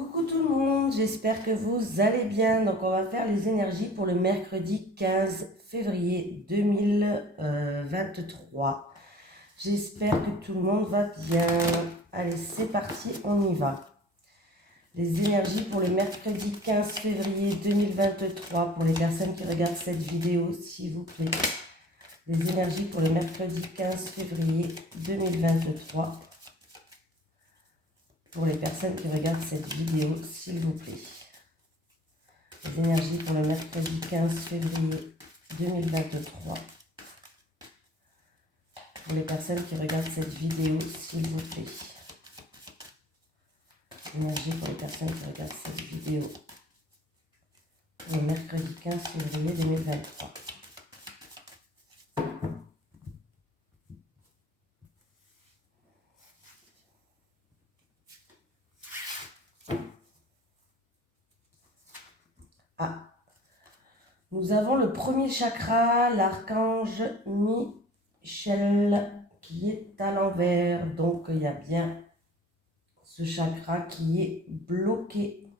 Coucou tout le monde, j'espère que vous allez bien. Donc on va faire les énergies pour le mercredi 15 février 2023. J'espère que tout le monde va bien. Allez, c'est parti, on y va. Les énergies pour le mercredi 15 février 2023 pour les personnes qui regardent cette vidéo, s'il vous plaît. Les énergies pour le mercredi 15 février 2023. Pour les personnes qui regardent cette vidéo, s'il vous plaît. Les énergies pour le mercredi 15 février 2023. Pour les personnes qui regardent cette vidéo, s'il vous plaît. Énergie pour les personnes qui regardent cette vidéo. Pour le mercredi 15 février 2023. Nous avons le premier chakra, l'archange Michel, qui est à l'envers. Donc, il y a bien ce chakra qui est bloqué.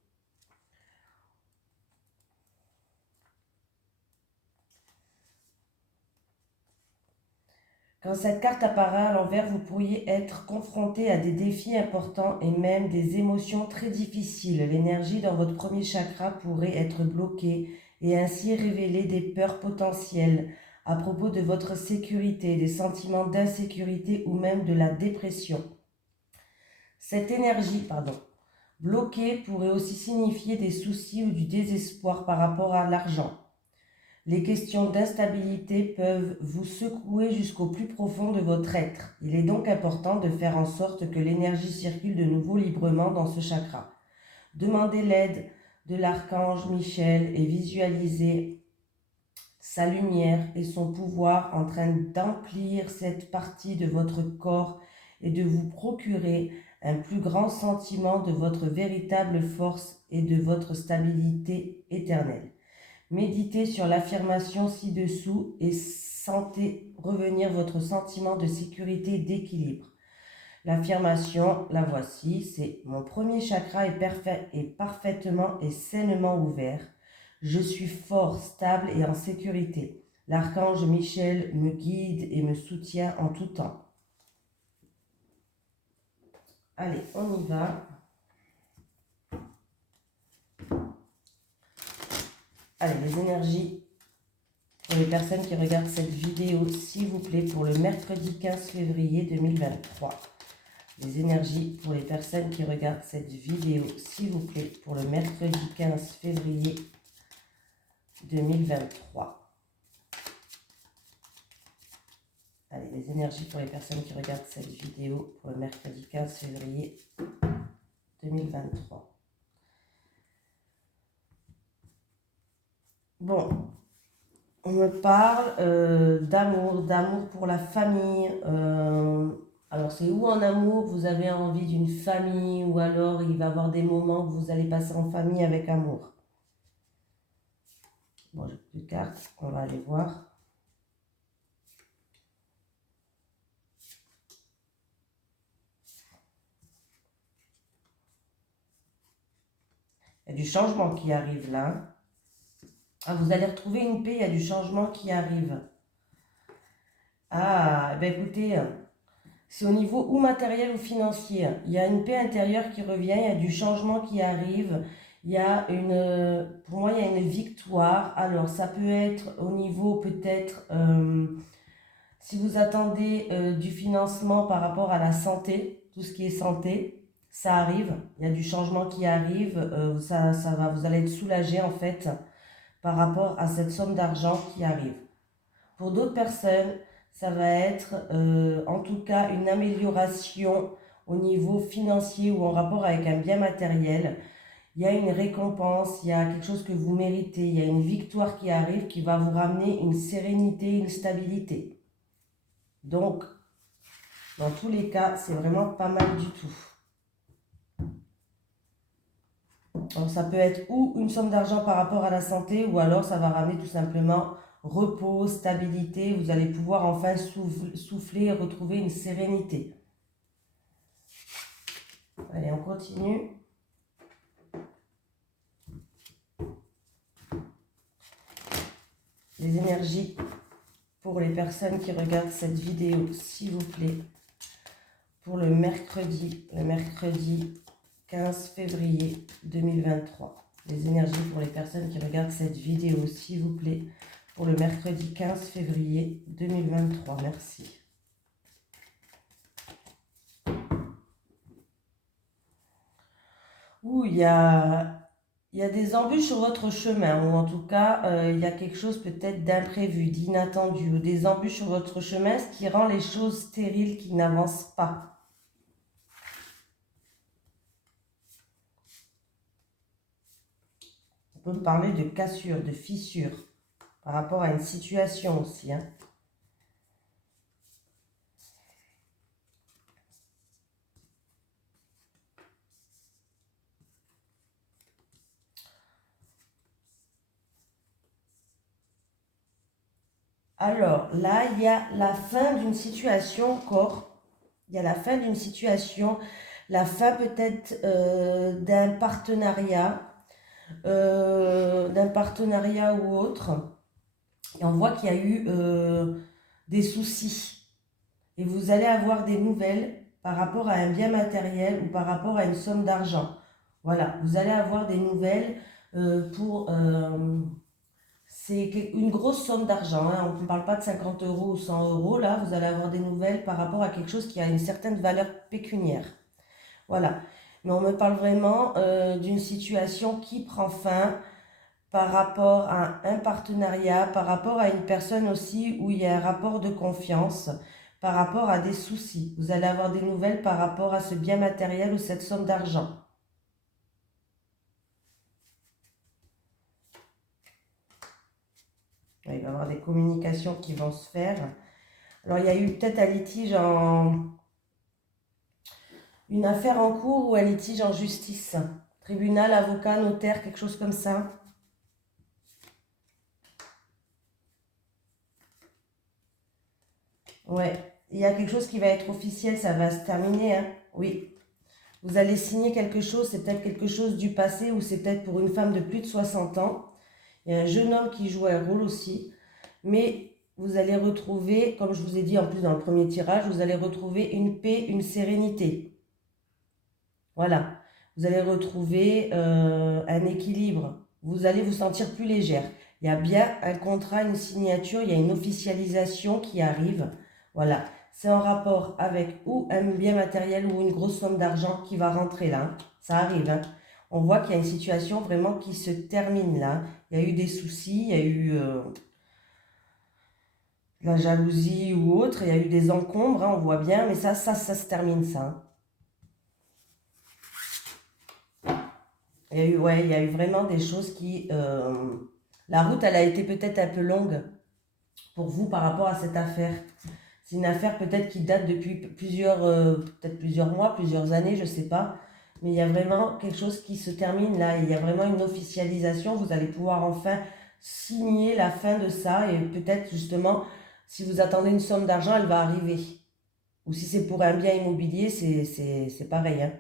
Quand cette carte apparaît à l'envers, vous pourriez être confronté à des défis importants et même des émotions très difficiles. L'énergie dans votre premier chakra pourrait être bloquée et ainsi révéler des peurs potentielles à propos de votre sécurité, des sentiments d'insécurité ou même de la dépression. Cette énergie, bloquée pourrait aussi signifier des soucis ou du désespoir par rapport à l'argent. Les questions d'instabilité peuvent vous secouer jusqu'au plus profond de votre être. Il est donc important de faire en sorte que l'énergie circule de nouveau librement dans ce chakra. Demandez l'aide de l'archange Michel et visualisez sa lumière et son pouvoir en train d'emplir cette partie de votre corps et de vous procurer un plus grand sentiment de votre véritable force et de votre stabilité éternelle. Méditez sur l'affirmation ci-dessous et sentez revenir votre sentiment de sécurité et d'équilibre. L'affirmation, la voici, c'est « Mon premier chakra est parfaitement et sainement ouvert. Je suis fort, stable et en sécurité. L'archange Michel me guide et me soutient en tout temps. » Allez, on y va. Allez, les énergies pour les personnes qui regardent cette vidéo, s'il vous plaît, pour le mercredi 15 février 2023. Les énergies pour les personnes qui regardent cette vidéo, s'il vous plaît, pour le mercredi 15 février 2023. Allez, les énergies pour les personnes qui regardent cette vidéo pour le mercredi 15 février 2023. Bon, on me parle d'amour pour la famille. Alors, c'est où en amour vous avez envie d'une famille ou alors il va y avoir des moments que vous allez passer en famille avec amour. Bon, j'ai plus de cartes, on va aller voir. Il y a du changement qui arrive là. Ah, vous allez retrouver une paix, il y a du changement qui arrive. Ah, ben écoutez, c'est au niveau ou matériel ou financier. Il y a une paix intérieure qui revient, il y a du changement qui arrive. Il y a pour moi, il y a une victoire. Alors, ça peut être au niveau peut-être, si vous attendez du financement par rapport à la santé, tout ce qui est santé, ça arrive. Il y a du changement qui arrive. Vous allez être soulagé en fait par rapport à cette somme d'argent qui arrive. Pour d'autres personnes, ça va être en tout cas une amélioration au niveau financier ou en rapport avec un bien matériel. Il y a une récompense, il y a quelque chose que vous méritez, il y a une victoire qui arrive qui va vous ramener une sérénité, une stabilité. Donc, dans tous les cas, c'est vraiment pas mal du tout. Donc, ça peut être ou une somme d'argent par rapport à la santé ou alors ça va ramener tout simplement repos, stabilité. Vous allez pouvoir enfin souffler et retrouver une sérénité. Allez, on continue. les énergies pour les personnes qui regardent cette vidéo, s'il vous plaît, pour le mercredi 15 février 2023. Les énergies pour les personnes qui regardent cette vidéo, s'il vous plaît, pour le mercredi 15 février 2023. Merci. Ouh, il y a des embûches sur votre chemin, ou en tout cas, il y a quelque chose peut-être d'imprévu, d'inattendu, ou des embûches sur votre chemin, ce qui rend les choses stériles qui n'avancent pas. On peut parler de cassure, de fissure, par rapport à une situation aussi, hein. Alors, là, il y a la fin d'une situation encore. Il y a la fin d'une situation, la fin peut-être d'un partenariat ou autre. Et on voit qu'il y a eu des soucis. Et vous allez avoir des nouvelles par rapport à un bien matériel ou par rapport à une somme d'argent. Voilà, vous allez avoir des nouvelles pour... c'est une grosse somme d'argent, hein. On ne parle pas de 50 euros ou 100 euros. Là, vous allez avoir des nouvelles par rapport à quelque chose qui a une certaine valeur pécuniaire. Voilà. Mais on me parle vraiment d'une situation qui prend fin par rapport à un partenariat, par rapport à une personne aussi où il y a un rapport de confiance, par rapport à des soucis. Vous allez avoir des nouvelles par rapport à ce bien matériel ou cette somme d'argent. Il va y avoir des communications qui vont se faire. Alors, il y a eu peut-être un litige une affaire en cours ou un litige en justice. Tribunal, avocat, notaire, quelque chose comme ça. Ouais, il y a quelque chose qui va être officiel, ça va se terminer, hein. Oui. Vous allez signer quelque chose, c'est peut-être quelque chose du passé ou c'est peut-être pour une femme de plus de 60 ans. Il y a un jeune homme qui joue un rôle aussi. Mais vous allez retrouver, comme je vous ai dit en plus dans le premier tirage, vous allez retrouver une paix, une sérénité. Voilà. Vous allez retrouver un équilibre. Vous allez vous sentir plus légère. Il y a bien un contrat, une signature, il y a une officialisation qui arrive. Voilà. C'est en rapport avec ou un bien matériel ou une grosse somme d'argent qui va rentrer là. Ça arrive, hein. On voit qu'il y a une situation vraiment qui se termine là. Il y a eu des soucis, il y a eu la jalousie ou autre, il y a eu des encombres, hein, on voit bien, mais ça se termine ça. Il y a eu, ouais, il y a eu vraiment des choses qui... la route, elle a été peut-être un peu longue pour vous par rapport à cette affaire. C'est une affaire peut-être qui date depuis peut-être plusieurs mois, plusieurs années, je ne sais pas. Mais il y a vraiment quelque chose qui se termine là. Il y a vraiment une officialisation. Vous allez pouvoir enfin signer la fin de ça. Et peut-être justement, si vous attendez une somme d'argent, elle va arriver. Ou si c'est pour un bien immobilier, c'est pareil, hein.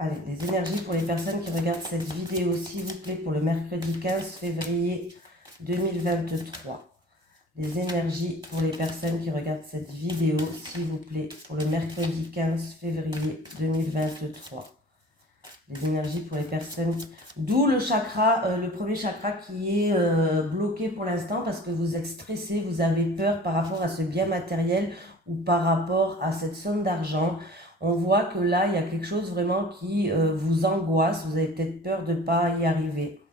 Allez, les énergies pour les personnes qui regardent cette vidéo, s'il vous plaît, pour le mercredi 15 février 2023. Les énergies pour les personnes qui regardent cette vidéo, s'il vous plaît, pour le mercredi 15 février 2023. Les énergies pour les personnes, d'où le chakra, le premier chakra qui est bloqué pour l'instant parce que vous êtes stressé, vous avez peur par rapport à ce bien matériel ou par rapport à cette somme d'argent. On voit que là, il y a quelque chose vraiment qui vous angoisse, vous avez peut-être peur de ne pas y arriver.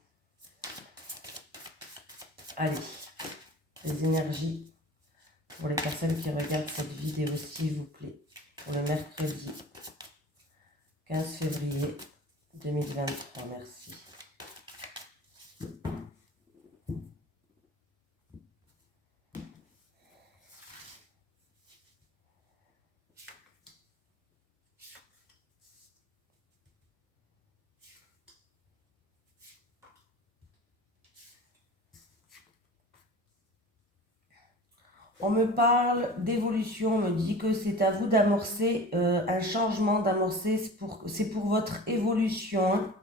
Allez, les énergies pour les personnes qui regardent cette vidéo, s'il vous plaît, pour le mercredi 15 février 2023, merci. On me parle d'évolution, on me dit que c'est à vous d'amorcer un changement, d'amorcer, c'est pour votre évolution.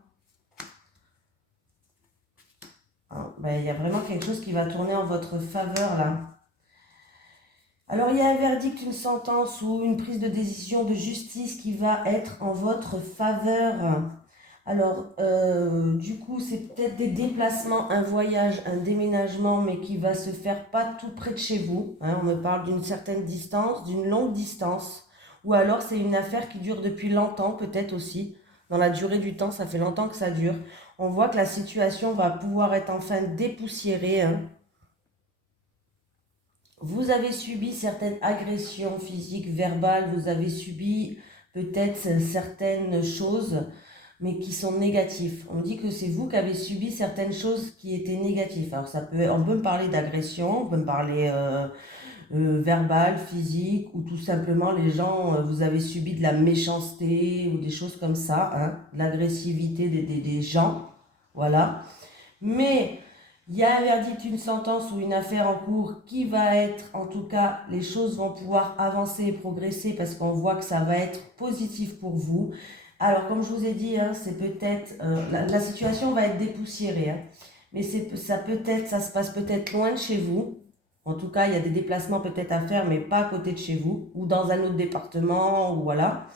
Hein, ben, il y a vraiment quelque chose qui va tourner en votre faveur là. Alors il y a un verdict, une sentence ou une prise de décision de justice qui va être en votre faveur. Alors, du coup, c'est peut-être des déplacements, un voyage, un déménagement, mais qui va se faire pas tout près de chez vous. Hein. On me parle d'une certaine distance, d'une longue distance. Ou alors, c'est une affaire qui dure depuis longtemps, peut-être aussi. Dans la durée du temps, ça fait longtemps que ça dure. On voit que la situation va pouvoir être enfin dépoussiérée. Hein. Vous avez subi certaines agressions physiques, verbales, vous avez subi peut-être certaines choses, mais qui sont négatives. On dit que c'est vous qui avez subi certaines choses qui étaient négatives. Alors on peut me parler d'agression, on peut me parler verbale, physique, ou tout simplement les gens, vous avez subi de la méchanceté ou des choses comme ça, hein, de l'agressivité des gens, voilà. Mais il y a un verdict, une sentence ou une affaire en cours qui va être, en tout cas, les choses vont pouvoir avancer et progresser parce qu'on voit que ça va être positif pour vous. Alors, comme je vous ai dit, hein, c'est peut-être, la situation va être dépoussiérée, hein, mais ça se passe peut-être loin de chez vous. En tout cas, il y a des déplacements peut-être à faire, mais pas à côté de chez vous, ou dans un autre département, ou voilà.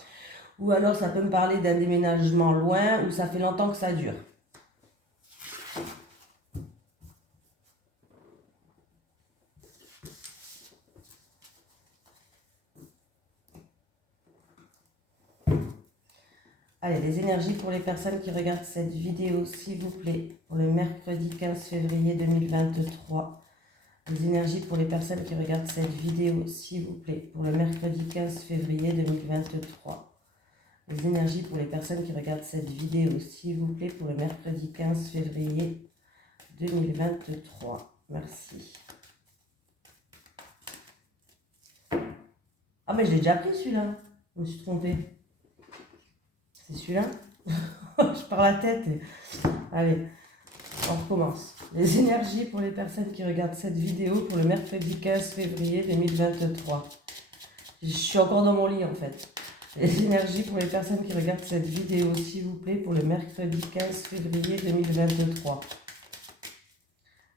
Ou alors, ça peut me parler d'un déménagement loin, ou ça fait longtemps que ça dure. Allez, les énergies pour les personnes qui regardent cette vidéo, s'il vous plaît, pour le mercredi 15 février 2023. Les énergies pour les personnes qui regardent cette vidéo, s'il vous plaît, pour le mercredi 15 février 2023. Les énergies pour les personnes qui regardent cette vidéo, s'il vous plaît, pour le mercredi 15 février 2023. Merci. Ah, mais je l'ai déjà pris celui-là. Je me suis trompée. C'est celui-là. Je pars la tête. Allez, on recommence. Les énergies pour les personnes qui regardent cette vidéo pour le mercredi 15 février 2023. Je suis encore dans mon lit en fait. Les énergies pour les personnes qui regardent cette vidéo, s'il vous plaît, pour le mercredi 15 février 2023.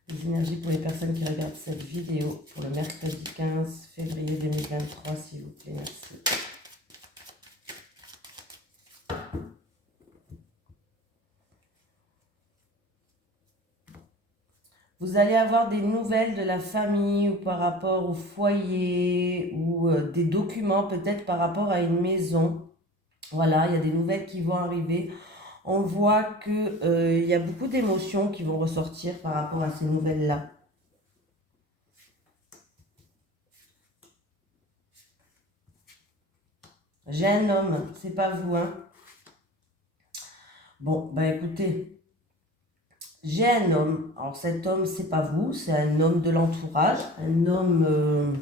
Les énergies pour les personnes qui regardent cette vidéo pour le mercredi 15 février 2023, s'il vous plaît, merci. Vous allez avoir des nouvelles de la famille ou par rapport au foyer ou des documents peut-être par rapport à une maison. Voilà, il y a des nouvelles qui vont arriver. On voit qu'il y a beaucoup d'émotions qui vont ressortir par rapport à ces nouvelles-là. J'ai un homme, c'est pas vous, hein. Bon, bah écoutez, j'ai un homme. Alors cet homme, c'est pas vous, c'est un homme de l'entourage, un homme...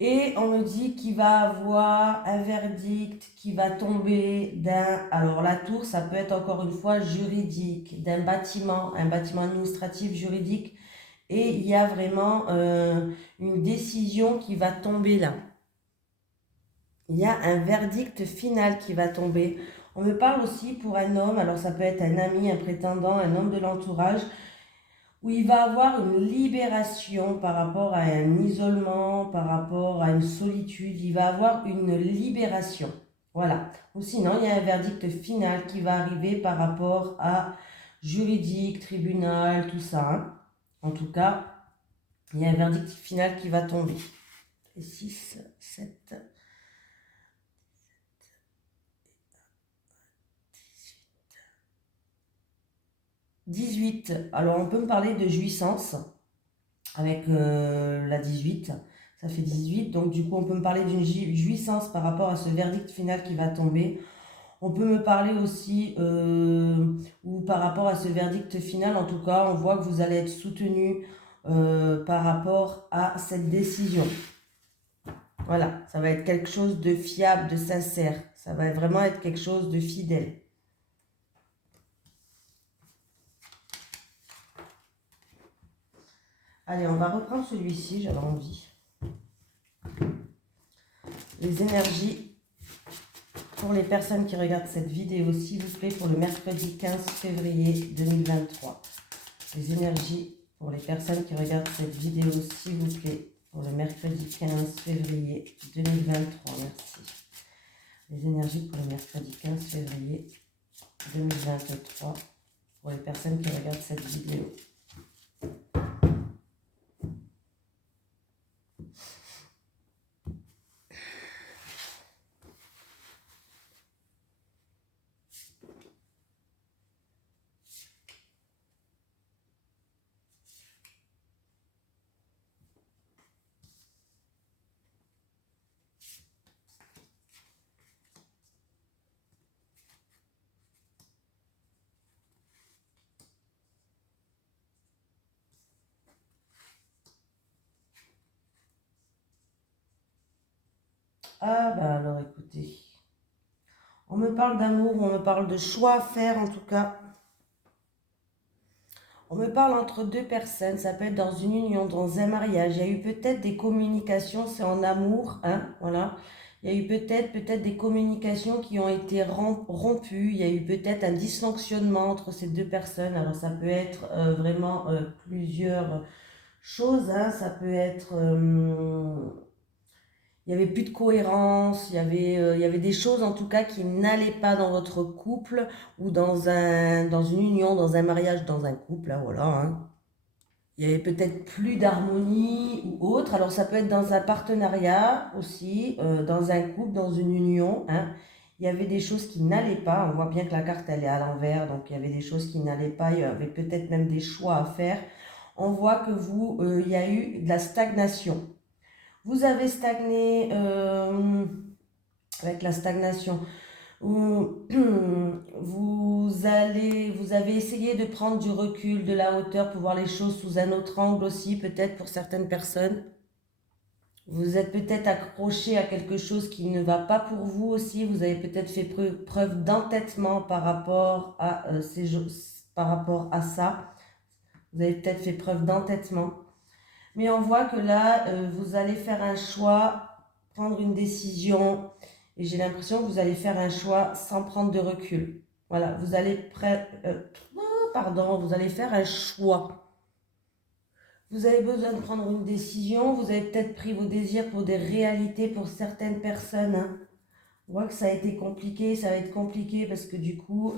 Et on me dit qu'il va avoir un verdict qui va tomber d'un... Alors la tour, ça peut être encore une fois juridique, d'un bâtiment, un bâtiment administratif juridique. Et il y a vraiment une décision qui va tomber là. Il y a un verdict final qui va tomber. On me parle aussi pour un homme, alors ça peut être un ami, un prétendant, un homme de l'entourage, où il va avoir une libération par rapport à un isolement, par rapport à une solitude. Il va avoir une libération. Voilà. Ou sinon, il y a un verdict final qui va arriver par rapport à juridique, tribunal, tout ça. Hein. En tout cas, il y a un verdict final qui va tomber. 6, 7... 18. Alors, on peut me parler de jouissance avec la 18. Ça fait 18. Donc, du coup, on peut me parler d'une jouissance par rapport à ce verdict final qui va tomber. On peut me parler aussi, ou par rapport à ce verdict final, en tout cas, on voit que vous allez être soutenu par rapport à cette décision. Voilà, ça va être quelque chose de fiable, de sincère. Ça va vraiment être quelque chose de fidèle. Allez, on va reprendre celui-ci, j'avais envie. Les énergies pour les personnes qui regardent cette vidéo, s'il vous plaît, pour le mercredi 15 février 2023. Les énergies pour les personnes qui regardent cette vidéo, s'il vous plaît, pour le mercredi 15 février 2023. Merci. Les énergies pour le mercredi 15 février 2023 pour les personnes qui regardent cette vidéo. Ah bah alors écoutez, on me parle d'amour, on me parle de choix à faire en tout cas. On me parle entre deux personnes, ça peut être dans une union, dans un mariage. Il y a eu peut-être des communications, c'est en amour, hein, voilà. Il y a eu peut-être des communications qui ont été rompues. Il y a eu peut-être un dysfonctionnement entre ces deux personnes. Alors ça peut être vraiment plusieurs choses, hein. Ça peut être il n'y avait plus de cohérence, il y avait des choses en tout cas qui n'allaient pas dans votre couple ou dans une union, dans un mariage, dans un couple, hein, voilà, hein. Il y avait peut-être plus d'harmonie ou autre. Alors ça peut être dans un partenariat aussi, dans un couple, dans une union, hein. Il y avait des choses qui n'allaient pas. On voit bien que la carte elle est à l'envers, donc il y avait des choses qui n'allaient pas. Il y avait peut-être même des choix à faire. On voit que il y a eu de la stagnation. Vous avez stagné avec la stagnation. Vous avez essayé de prendre du recul, de la hauteur pour voir les choses sous un autre angle aussi, peut-être pour certaines personnes. Vous êtes peut-être accroché à quelque chose qui ne va pas pour vous aussi. Vous avez peut-être fait preuve d'entêtement par rapport à par rapport à ça. Vous avez peut-être fait preuve d'entêtement. Mais on voit que là, vous allez faire un choix, prendre une décision, et j'ai l'impression que vous allez faire un choix sans prendre de recul. Voilà, vous allez vous allez faire un choix. Vous avez besoin de prendre une décision, vous avez peut-être pris vos désirs pour des réalités pour certaines personnes, hein. On voit que ça a été compliqué, ça va être compliqué parce que du coup...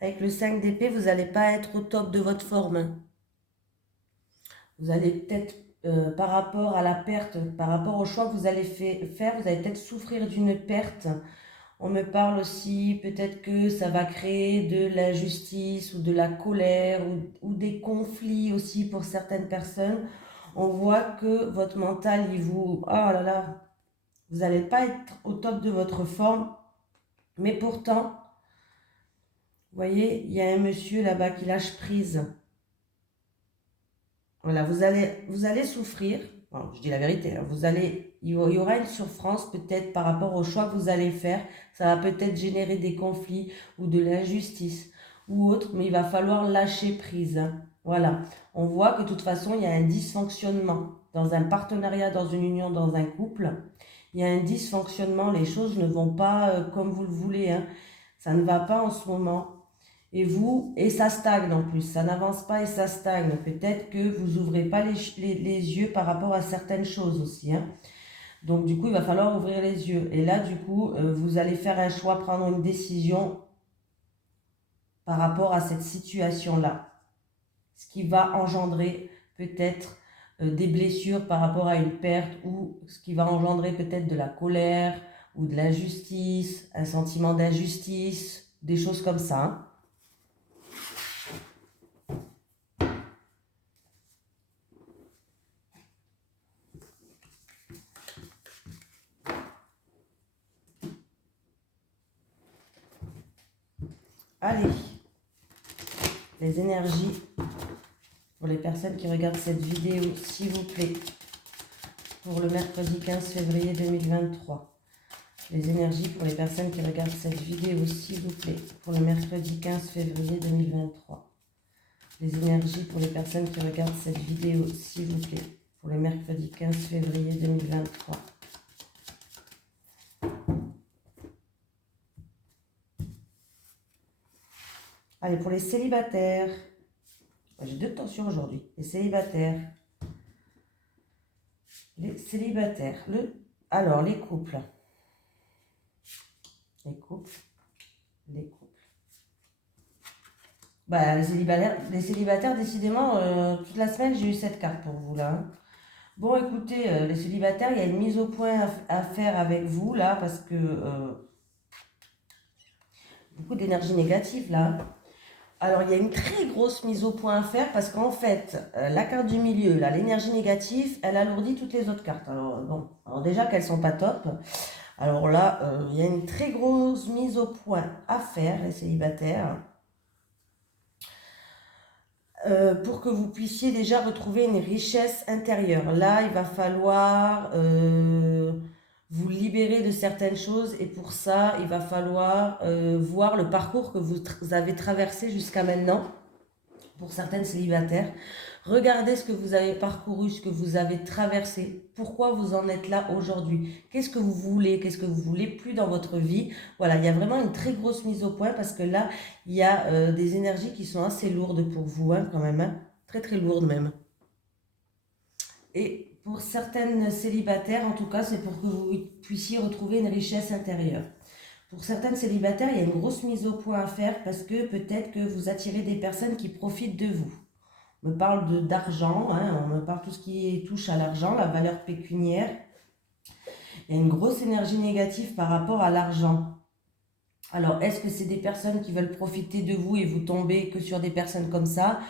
avec le 5 d'épée, vous n'allez pas être au top de votre forme. Vous allez peut-être, par rapport à la perte, par rapport au choix que vous allez faire, vous allez peut-être souffrir d'une perte. On me parle aussi, peut-être que ça va créer de l'injustice ou de la colère ou des conflits aussi pour certaines personnes. On voit que votre mental, oh là là, vous n'allez pas être au top de votre forme. Mais pourtant, vous voyez, il y a un monsieur là-bas qui lâche prise. Voilà, vous allez souffrir. Bon, je dis la vérité, hein, il y aura une souffrance peut-être par rapport au choix que vous allez faire. Ça va peut-être générer des conflits ou de l'injustice ou autre, mais il va falloir lâcher prise, hein. Voilà, on voit que de toute façon, il y a un dysfonctionnement dans un partenariat, dans une union, dans un couple. Il y a un dysfonctionnement, les choses ne vont pas comme vous le voulez, hein. Ça ne va pas en ce moment. Et ça stagne en plus, ça n'avance pas et ça stagne. Peut-être que vous n'ouvrez pas les yeux par rapport à certaines choses aussi, hein. Donc du coup, il va falloir ouvrir les yeux. Et là, du coup, vous allez faire un choix, prendre une décision par rapport à cette situation-là. Ce qui va engendrer peut-être des blessures par rapport à une perte ou ce qui va engendrer peut-être de la colère ou de l'injustice, un sentiment d'injustice, des choses comme ça, hein. Allez, les énergies pour les personnes qui regardent cette vidéo, s'il vous plaît, pour le mercredi 15 février 2023. Les énergies pour les personnes qui regardent cette vidéo, s'il vous plaît, pour le mercredi 15 février 2023. Les énergies pour les personnes qui regardent cette vidéo, s'il vous plaît, pour le mercredi 15 février 2023. Allez, pour les célibataires, j'ai 2 tensions aujourd'hui. Les célibataires. Les célibataires. Alors, les couples. Les couples. Les couples. Bah, les célibataires, décidément, toute la semaine, j'ai eu cette carte pour vous, là. Hein. Bon, écoutez, les célibataires, il y a une mise au point à faire avec vous, là, parce que... beaucoup d'énergie négative, là. Alors, il y a une très grosse mise au point à faire parce qu'en fait, la carte du milieu, là, l'énergie négative, elle alourdit toutes les autres cartes. Alors, bon, alors déjà qu'elles sont pas top. Alors là, il y a une très grosse mise au point à faire, les célibataires, pour que vous puissiez déjà retrouver une richesse intérieure. Là, il va falloir vous libérer de certaines choses et pour ça, il va falloir voir le parcours que vous avez traversé jusqu'à maintenant. Pour certaines célibataires, regardez ce que vous avez parcouru, ce que vous avez traversé, pourquoi vous en êtes là aujourd'hui, qu'est-ce que vous voulez, qu'est-ce que vous voulez plus dans votre vie. Voilà, il y a vraiment une très grosse mise au point parce que là, il y a des énergies qui sont assez lourdes pour vous, hein, quand même, hein, très très lourdes même. Et pour certaines célibataires, en tout cas, c'est pour que vous puissiez retrouver une richesse intérieure. Pour certaines célibataires, il y a une grosse mise au point à faire parce que peut-être que vous attirez des personnes qui profitent de vous. On me parle d'argent, hein, on me parle de tout ce qui touche à l'argent, la valeur pécuniaire. Il y a une grosse énergie négative par rapport à l'argent. Alors, est-ce que c'est des personnes qui veulent profiter de vous et vous tombez que sur des personnes comme ça ?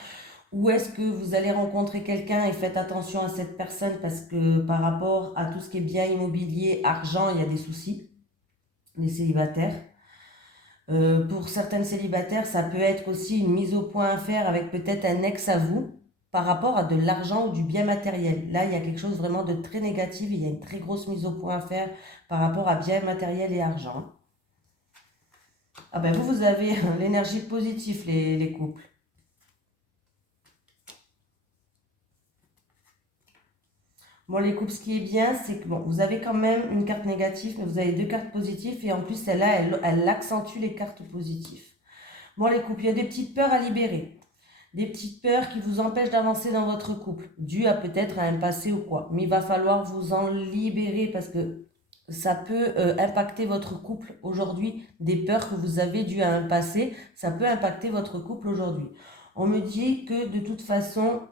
Ou est-ce que vous allez rencontrer quelqu'un et faites attention à cette personne parce que par rapport à tout ce qui est bien immobilier, argent, il y a des soucis, les célibataires. Pour certaines célibataires, ça peut être aussi une mise au point à faire avec peut-être un ex à vous par rapport à de l'argent ou du bien matériel. Là, il y a quelque chose vraiment de très négatif, il y a une très grosse mise au point à faire par rapport à bien matériel et argent. Ah ben vous avez l'énergie positive, les couples. Bon, les couples, ce qui est bien, c'est que bon, vous avez quand même une carte négative, mais vous avez 2 cartes positives et en plus, celle-là, elle accentue les cartes positives. Bon, les couples, il y a des petites peurs à libérer. Des petites peurs qui vous empêchent d'avancer dans votre couple, dues à peut-être à un passé ou quoi. Mais il va falloir vous en libérer parce que ça peut impacter votre couple aujourd'hui. Des peurs que vous avez dues à un passé, ça peut impacter votre couple aujourd'hui. On me dit que de toute façon,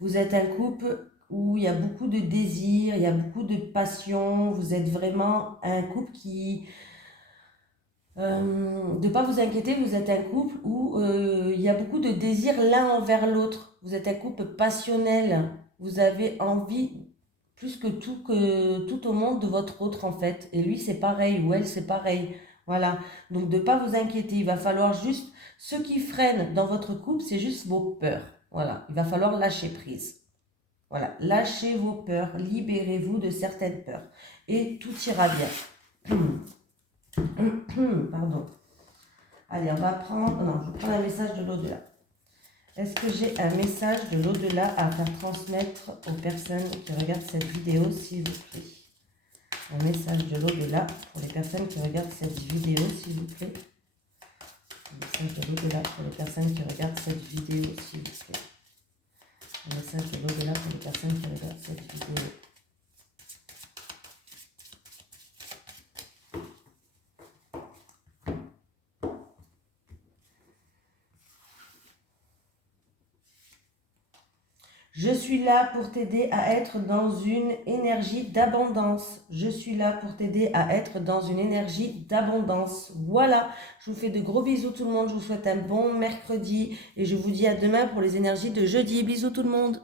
vous êtes un couple où il y a beaucoup de désir, il y a beaucoup de passion. Vous êtes vraiment un couple qui... de ne pas vous inquiéter, vous êtes un couple où il y a beaucoup de désir l'un envers l'autre. Vous êtes un couple passionnel. Vous avez envie plus que tout au monde de votre autre en fait. Et lui c'est pareil, ou elle c'est pareil. Voilà. Donc de ne pas vous inquiéter. Il va falloir juste, ce qui freine dans votre couple, c'est juste vos peurs. Voilà. Il va falloir lâcher prise. Voilà. Lâchez vos peurs. Libérez-vous de certaines peurs. Et tout ira bien. Pardon. Allez, on va prendre... Non, je prends un message de l'au-delà. Est-ce que j'ai un message de l'au-delà à faire transmettre aux personnes qui regardent cette vidéo, s'il vous plaît? Un message de l'au-delà pour les personnes qui regardent cette vidéo, s'il vous plaît. Un message de l'au-delà pour les personnes qui regardent cette vidéo, s'il vous plaît. Un message de l'au-delà pour les personnes qui regardent cette vidéo. Je suis là pour t'aider à être dans une énergie d'abondance. Je suis là pour t'aider à être dans une énergie d'abondance. Voilà, je vous fais de gros bisous tout le monde. Je vous souhaite un bon mercredi et je vous dis à demain pour les énergies de jeudi. Bisous tout le monde.